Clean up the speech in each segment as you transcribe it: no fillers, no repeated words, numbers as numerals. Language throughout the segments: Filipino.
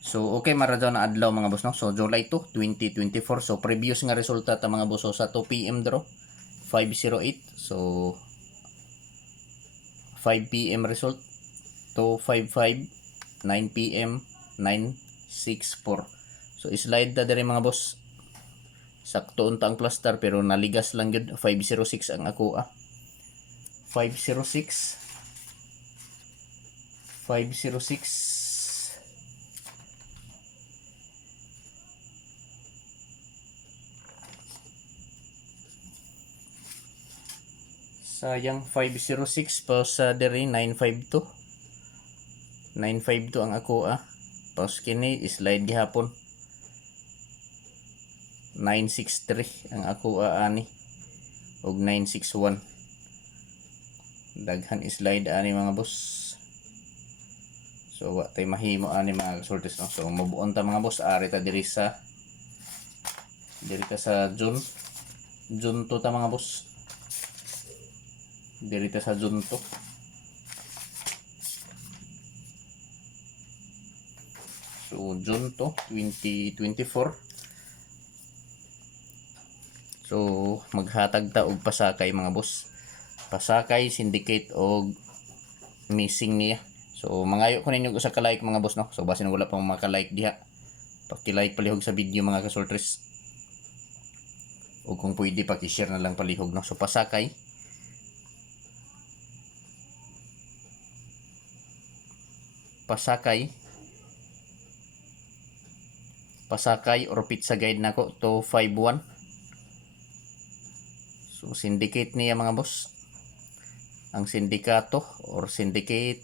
So okay maradyo na adlaw mga boss no. So July 2, 2024. So previous nga resulta ta mga boss so, sa 2 PM draw 508. So 5 PM result 255, 9 PM 964. So slide ta diri mga boss. Sakto unta ang cluster pero naligas lang gyud 506 ang ako 506 506 sayang 506 pa sa diri 952 952 ang ako paus kini slide gihapon 963 ang ako ani og 961 daghan slide ani mga boss. So wa tay mahimo ani mga sortes no. So mabuon ta mga boss ari ta diri ta sa June 2 ta mga boss. Diri ta sa June 2. So June 2, 2024. So maghatag ta og pasakay mga boss. Pasakay, syndicate og missing niya. So mangayo ko ninyo usa ka like mga boss no. So basin wala pa maka-like diha. Paki-like palihog sa video mga kasultres. O kung pwede paki-share na lang palihog no. So pasakay or pizza guide nako to 51. So syndicate niya mga boss. Ang sindikato or syndicate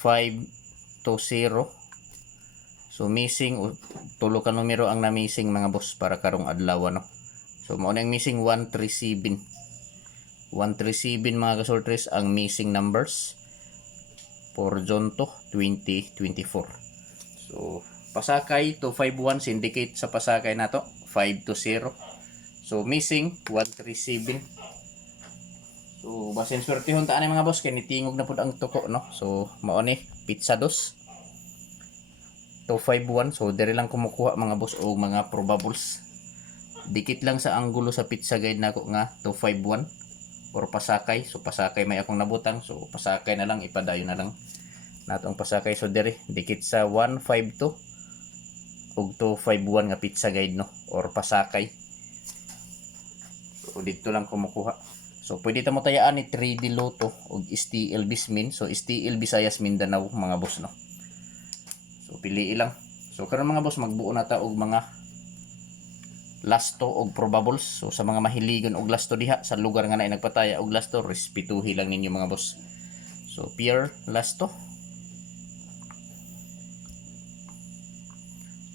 520. So missing tulo ka numero ang na-missing mga boss para karong adlaw no. So mao nang missing 137. 137 mga kasultres ang missing numbers for June 2, 2024. So pasakay 251 syndicate sa pasakay nato 520. So missing 137. So basin swertehon ta ani mga boss kay nitingog na pud ang tuko no. So mao ni pizza 2 251. So diri lang kumukuha mga boss og mga probables. Dikit lang sa anggulo sa pizza guide nako nga 251 or pasakay. So pasakay may akong nabutang. So pasakay na lang ipadayon na lang nato ang pasakay. So diri dikit sa 152 ug 251 nga pizza guide no or pasakay. So dito lang kumukuha. So pwede ta mo tayaan ni 3D Lotto ug STL Bismin. So STL Visayas Mindanao mga boss no. So pili lang. So karon mga boss magbuo na ta og mga lasto og probables. So sa mga mahiligon og lasto diha sa lugar nga naay nagpataya og lasto, respetuhi lang ninyo mga boss. So pure lasto.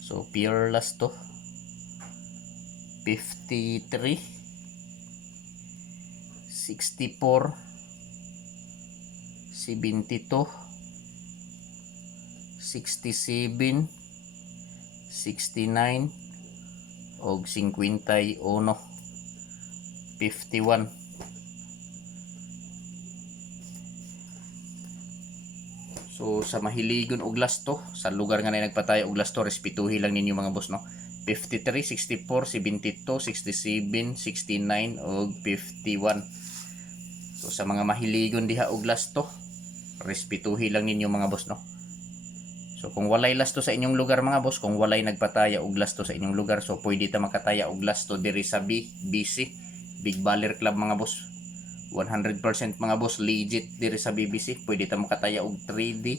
So pure lasto 53 64 72 67 69 og 51 51. So sa mahiligon og lasto sa lugar nga naay nagpatayo og lasto, respetuhi lang ninyo mga boss no. 53 64 72 67 69 og 51. So sa mga mahiligon diha og lasto, respetuhi lang ninyo mga boss no. So kung walay lasto sa inyong lugar mga boss, kung walay nagpataya og lasto sa inyong lugar, so pwede ta makataya og lasto diri sa BC, Big Baller Club mga boss. 100% mga boss legit diri sa BBC. Pwede ta makataya og 3D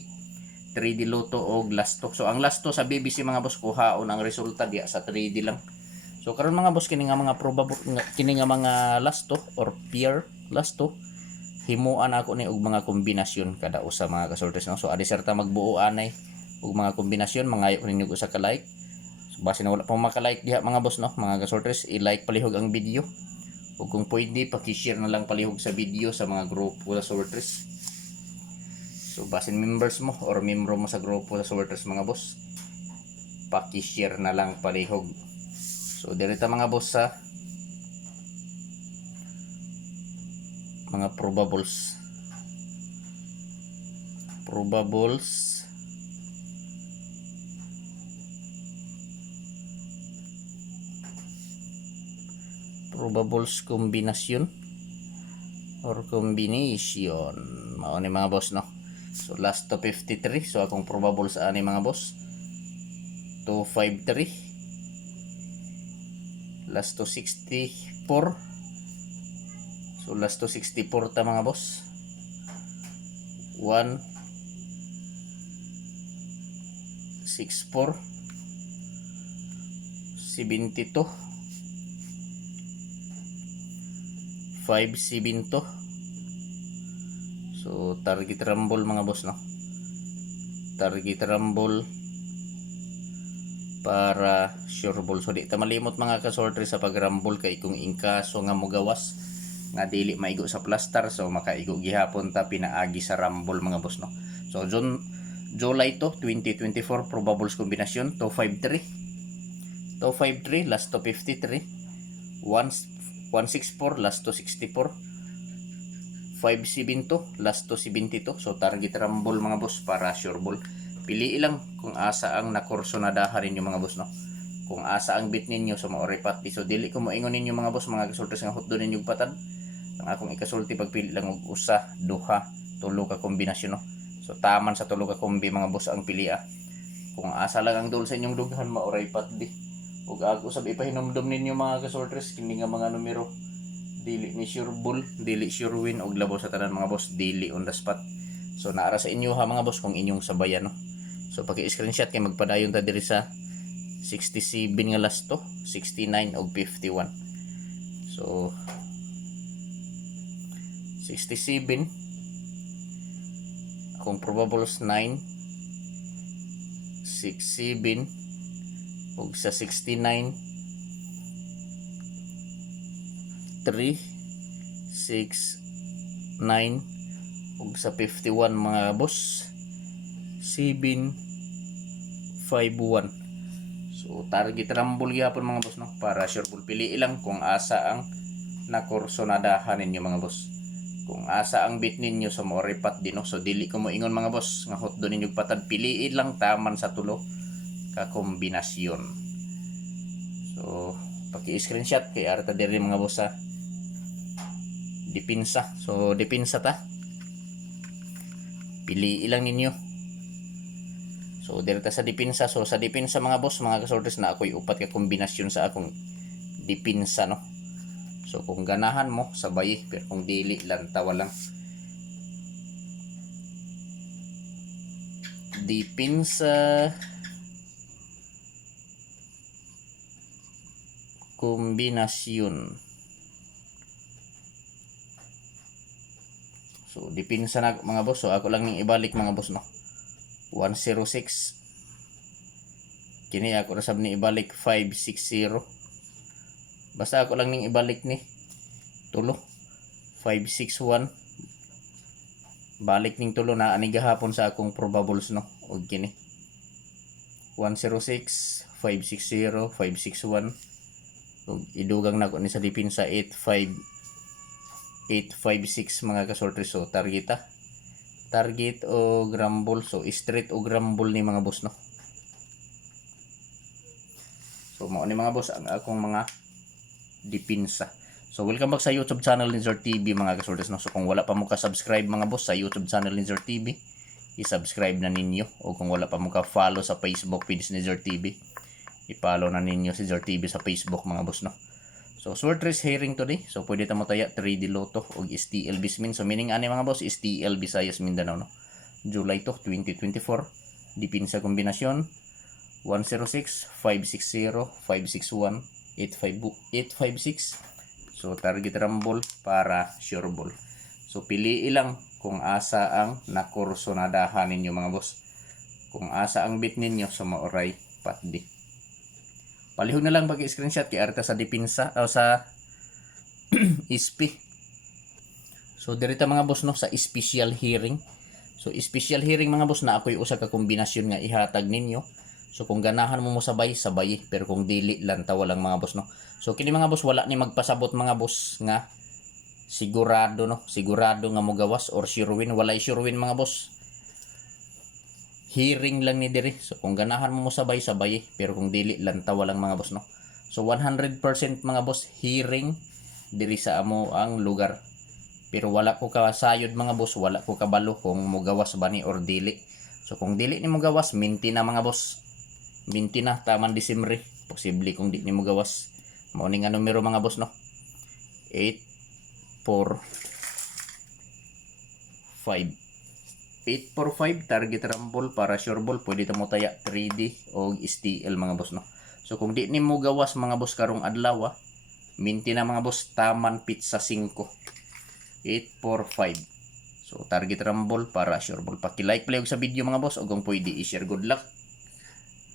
Lotto og lasto. So ang lasto sa BBC mga boss kuhaon ang resulta diya sa 3D lang. So karon mga boss kini nga mga probable kini nga mga lasto or pure lasto himuan ako ni og mga kombinasyon kada usa mga kasultes no. So adi serta magbuo anay og mga kombinasyon, mangayo ninyo usa ka like. So base na wala pa maka-like diha mga boss no, mga kasorters, i-like palihog ang video. O kung pwede paki-share na lang palihog sa video sa mga grupo sa sorters. So basin members mo or membro mo sa grupo sa sorters mga boss, paki-share na lang palihog. So direta mga boss sa mga probables probables kombinasyon or combination mao ni mga boss no. So last to 53, so akong probable sa ani mga boss 253, last to 64, so last to 64 ta mga boss 1 64 72 572. So target rumble mga boss no, target rumble para sure ball. So di ta malimot mga kasortre sa pag rumble kay kung inkaso nga mogawas nga dili maigo sa plaster, so makaigo gihapon ta pinaagi sa rumble mga boss no. So July to 2024 probables kombinasyon 253 last to 53, 164 last to 64, 572 last to 72. So target rumble mga boss para sure ball. Pili lang kung asa ang nakursonadahan ninyo mga boss no, kung asa ang bit ninyo sa maoray pati. So dili ko moingon ninyo mga boss mga kasulti nga hotdo ninyo patad. Ang akong ikasulti pagpili lang og usa, duha, tulo ka kombinasyon no. So taman sa tulo ka kombi mga boss ang pilia. Kung asa lang ang dol sa inyong dughan maoray pati. Ug ako sab ipahinomdom ninyo mga kasultres kini nga mga numero dili ni sure ball, dili sure win og labaw sa tanan mga boss, dili on the spot. So naara sa inyo ha mga boss kung inyong sabayan no. So paki-screenshot kay magpadayon ta diri sa 67 nga last to, 69 ug 51. So 67 akong probables 9 67 ug sa 69 3 6 9 ug sa 51 mga boss 7 5 1. So target rumble gyapon mga boss no para sure ball. Pili lang kung asa ang nakursonadahan ninyo mga boss, kung asa ang bit ninyo sa mo repat din no. So dili ko moingon mga boss nga hot do ninyo patad, piliin lang taman sa tulo ka kombinasyon. So paki-screenshot kay arta diri mga boss sa dipinsa. So dipinsa ta, pili lang ninyo. So dito sa dipinsa, so sa dipinsa mga boss mga kasortes na ako'y upat ka kombinasyon sa akong dipinsa no. So kung ganahan mo sabay, pero kung dili lang tawa lang. Dipinsa kombinasyon. So dipinsa na mga boss, so ako lang ning ibalik mga boss no. 106 kini ako rasab ni ibalik 560, basta ako lang ning ibalik ni tulo 561 balik ning tulo na ani gahapon sa akong probables no. Og kini 106 560 561 og idugang nako ni sa dipinsa 856 mga kasortre. So target o rumble, so straight o rumble ni mga boss no. So mao ni mga boss ang akong mga dipinsa. So welcome back sa YouTube channel ni Zor TV mga kasortes no. So kung wala pa mo ka-subscribe mga boss sa YouTube channel ni Zor TV, i-subscribe na ninyo. O kung wala pa mo ka-follow sa Facebook page ni Zor TV, i-follow na ninyo si Zor TV sa Facebook mga boss no. So sword race hearing today. So pwede ta mo taya 3D Lotto og STL Bismin. So meaning ani mga boss STL Visayas Mindanao no. July to 2024. Dipinsa kombinasyon 106 560 561 856. So target rumble para sure ball. So pili lang kung asa ang nakursonadahan ninyo mga boss, kung asa ang bit ninyo sa maoray patdi. Palihog na lang pag-screenshot kay arta sa dipinsa o sa SP. So dirita mga boss no sa special hearing. So special hearing mga boss na ako'y usa ka kombinasyon nga ihatag ninyo. So kung ganahan mo sabay, pero kung dili lang tawa lang mga boss no. So kini mga boss wala ni magpasabot mga boss nga sigurado no, sigurado nga mo gawas or sure win, walay sure win mga boss. Hearing lang ni diri. So kung ganahan mo sabay, pero kung dili lang tawa lang mga boss no. So 100% mga boss hearing diri sa amo ang lugar. Pero wala ko kasayod mga boss, wala ko kabalo kung mugawas ba ni or dili. So kung dili ni mugawas, minti na mga boss. Minti na taman Disyembre. Posible kung di ni mugawas. Mao ni nga numero mga boss no. 8 4 5 845 target rumble para sure ball pwede ta mo taya 3D o STL mga boss no. So kung di ni mo gawas mga boss karong adlaw minti na mga boss taman pizza 5 845. So target rumble para sure ball paki-like play og sa video mga boss ug kung pwede i-share good luck.